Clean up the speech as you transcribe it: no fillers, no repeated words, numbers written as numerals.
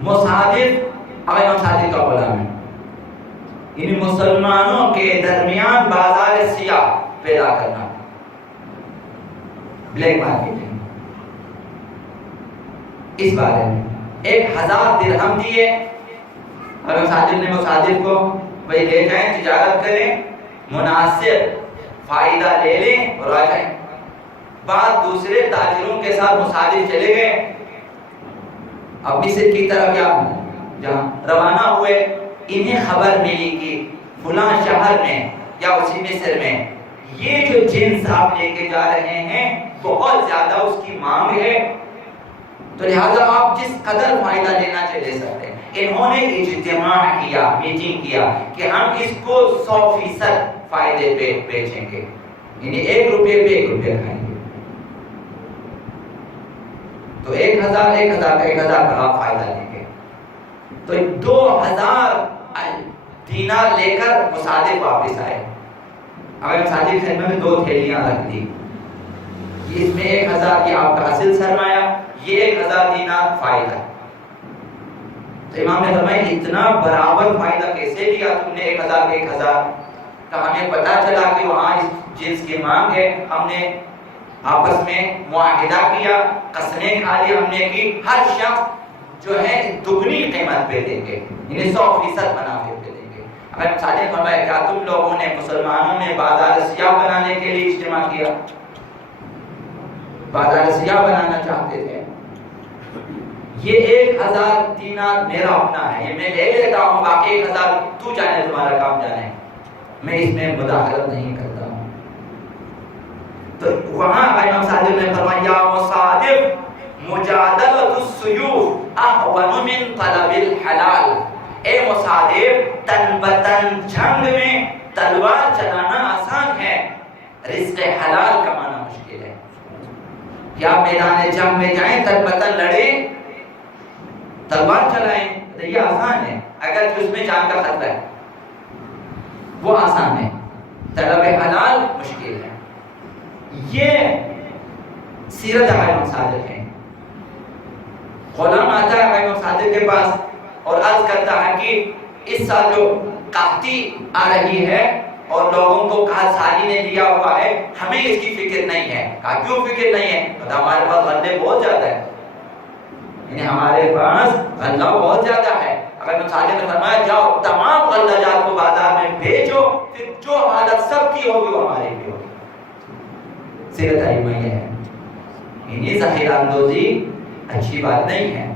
مصادف اگر مصادف کا غلام ہے، یعنی مسلمانوں کے درمیان بازار سیاہ پیدا کرنا، بلیک مارکیٹنگ، اس بارے میں 1000 درہم دیے اور مصادف نے مصادف کو بھائی لے جائیں، تجارت کریں، مناسب فائدہ لے لیں اور آ جائیں۔ بعد دوسرے تاجروں کے ساتھ مصادف چلے گئے، اب مصر کی طرف جہاں روانہ ہوئے، انہیں خبر ملی کہ فلاں شہر میں یا اسی مصر میں یہ جو جنس آپ لے کے جا رہے ہیں بہت زیادہ اس کی مانگ ہے، تو لہذا آپ جس قدر فائدہ لینا چاہے لے سکتے ہیں۔ انہوں نے اجتماع کیا، میٹنگ کیا کہ ہم اس کو 100% فائدے پہ بیچیں گے، یعنی 1 روپے پہ 1 روپے کھائیں گے، تو 1000 کا آپ فائدہ لیں گے۔ تو 2000 دینار لے کر مصادف واپس آئے۔ اگر مصادف خدمت میں 2 تھیلیاں رکھ دی، اس میں 1000 کی آپ کا اصل سرمایہ، یہ 1000 دینار فائدہ۔ تو امام نے فرمایا اتنا برابر فائدہ کیسے لیا تم نے 1000 کے 1000؟ تو ہمیں پتا چلا کہ وہاں اس جنس کی مانگ ہے، ہم نے آپس میں معاہدہ کیا، قسمیں کھا لی ہم نے کہ ہر شخص جو ہے دگنی قیمت پہ دیں گے، یعنی 100% منافع پہ دیں گے۔ اگر صادق فرمایا کیا تم لوگوں نے مسلمانوں نے بازار سیاہ بنانے کے لیے اجتماع کیا؟ بازار سیاہ بنانا چاہتے تھے۔ یہ 1000 دینار میرا اپنا ہے، یہ میں لے لیتا ہوں، باقی 1000 تو جانے، تمہارا کام جانے، میں اس میں مداخلت نہیں کرتا ہوں۔ تو وہاں امام صادق نے فرمایا مصادف مجادلۃ السیوف اہون من طلب الحلال، اے مصادف تن بتن جنگ میں تلوار چلانا آسان ہے، رزق حلال کمانا مشکل ہے۔ کیا میدان جنگ میں جائیں تن بتن لڑیں تلوار چلائیں تو یہ آسان ہے، اگر اس میں جان کا خطرہ ہے وہ آسان ہے، طلب حلال مشکل ہے۔ یہ سیرت امام صادق ہے۔ غلام آتا ہے امام صادق کے پاس اور عرض کرتا ہے کہ اس سال جو قحطی آ رہی ہے اور لوگوں کو کہا سالی نے لیا ہوا ہے، ہمیں اس کی فکر نہیں ہے۔ کہا کیوں فکر نہیں ہے؟ کہا ہمارے پاس غلے بہت زیادہ ہے، یعنی ہمارے پاس غلہ بہت زیادہ ہے۔ اگر صادق نے فرمایا جاؤ تمام غلہ جات کو بازار میں بھیجو، پھر جو حالت سب کی ہوگی وہ ہماری بھی ہوگی۔ سیرت ایمہ یہ ہے، یعنی ذخیرہ اندوزی اچھی بات نہیں ہے۔